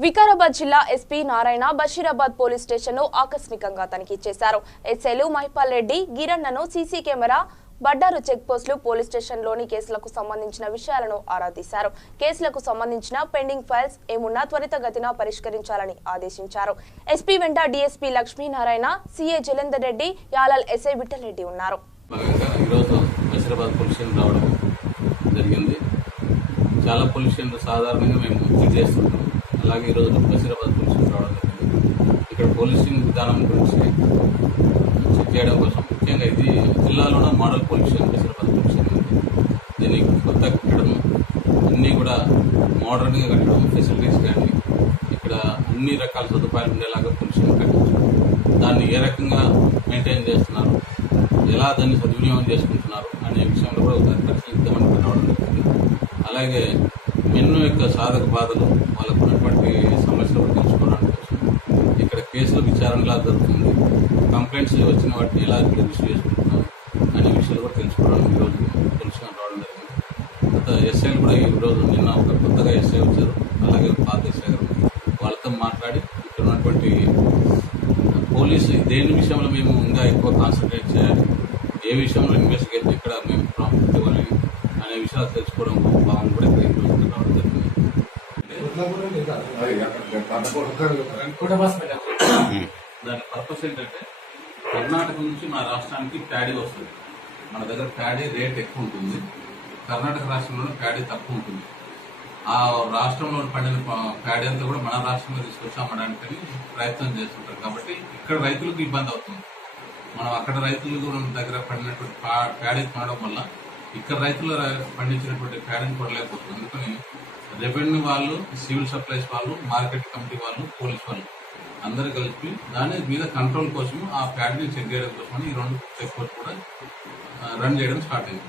వికారాబాద్ జిల్లా SP Narayana Basheerabad police station ను ఆకస్మికంగా తనిఖీ చేశారు. ఎస్ఐలు మహిపాల్ రెడ్డి, గిరణ్ను సీసీ కెమెరా, బడ్డారు చెక్ పోస్టులు, పోలీస్ స్టేషన్ లోని కేసులకు సంబంధించిన విషయాలను ఆరా తీశారు. కేసులకు సంబంధించిన పెండింగ్ ఫైల్స్ ఏమున్నా త్వరితగతిన పరిష్కరించాలని ఆదేశించారు. ఎస్పీ వెంట DSP Lakshminarayana, CA Jalender Reddy, Yalal SI Vithal Reddy ఉన్నారు. చాలా పొల్యూషన్ సాధారణంగా మేము చెక్ చేస్తుంటాం. అలాగే ఈరోజు బషీరాబాద్ పొల్యూషన్ రావడం జరిగింది. ఇక్కడ పొల్యూషన్ విధానం గురించి చెక్ చేయడం కోసం ముఖ్యంగా ఇది జిల్లాలోనే మోడల్ పొల్యూషన్ బషీరాబాద్ పొల్యూషన్ ఉంది. దీనికి కొత్త కట్టడం, అన్నీ కూడా మోడర్న్గా కట్టడం, ఫెసిలిటీస్ కానీ ఇక్కడ అన్ని రకాల సదుపాయాలు ఉండేలాగా పొల్యూషన్ కట్టించడం, దాన్ని ఏ రకంగా మెయింటైన్ చేస్తున్నారు, ఎలా దాన్ని సద్వినియోగం చేసుకుంటున్నారు అనే విషయంలో కూడా ఒకసారి పరిశీలిద్దామని రావడం జరిగింది. అలాగే మెన్ను యొక్క సాధక బాధలు, వాళ్ళకు ఉన్నటువంటి సమస్యలు కూడా తెలుసుకోవడానికి కోసం ఇక్కడ కేసుల విచారణ ఎలా జరుగుతుంది, కంప్లైంట్స్ వచ్చిన వాటిని ఎలా రిసీవ్ చేసుకుంటున్నారు అనే విషయాలు కూడా తెలుసుకోవడానికి ఈరోజు తెలుసుకొని రావడం జరిగింది. గత ఎస్ఐలు కూడా ఈరోజు నిన్న ఒక కొత్తగా ఎస్ఐ వచ్చారు, అలాగే పాత ఎస్ఐ గారు వాళ్ళతో మాట్లాడి ఇక్కడ ఉన్నటువంటి పోలీసు దేని విషయంలో మేము ఇంకా ఎక్కువ కాన్సన్ట్రేట్ చేయాలి, ఏ విషయంలో ఇన్వెస్టిగేషన్ ఇక్కడ మేము ప్రాముఖ్యత ఇవ్వాలి అనే విషయాలు తెలుసుకోవడం భావం కూడా ఇక్కడ ఇంట్రెస్ట్ రావడం జరిగింది. దాని పర్పస్ ఏంటంటే కర్ణాటక నుంచి మన రాష్ట్రానికి ప్యాడీ వస్తుంది. మన దగ్గర ప్యాడీ రేట్ ఎక్కువ ఉంటుంది, కర్ణాటక రాష్ట్రంలో ప్యాడీ తక్కువ ఉంటుంది. ఆ రాష్ట్రంలో పండిన ప్యాడీ అంతా కూడా మన రాష్ట్రంలో తీసుకొచ్చి అమ్మడానికి ప్రయత్నం చేస్తుంటారు. కాబట్టి ఇక్కడ రైతులకు ఇబ్బంది అవుతుంది. మనం అక్కడ రైతులు దగ్గర పండినటువంటి ప్యాడీ కొనడం వల్ల ఇక్కడ రైతులు పండించినటువంటి ప్యాడీని కొనలేకపోతుంది. అందుకని రెవెన్యూ వాళ్ళు, సివిల్ సప్లైస్ వాళ్ళు, మార్కెట్ కమిటీ వాళ్ళు, పోలీస్ వాళ్ళు అందరూ కలిపి దాని మీద కంట్రోల్ కోసం ఆ ప్యాడీని చెక్ చేయడం కోసమని ఈ 2 చెక్ పోస్ట్ కూడా రన్ చేయడం స్టార్ట్ అయింది.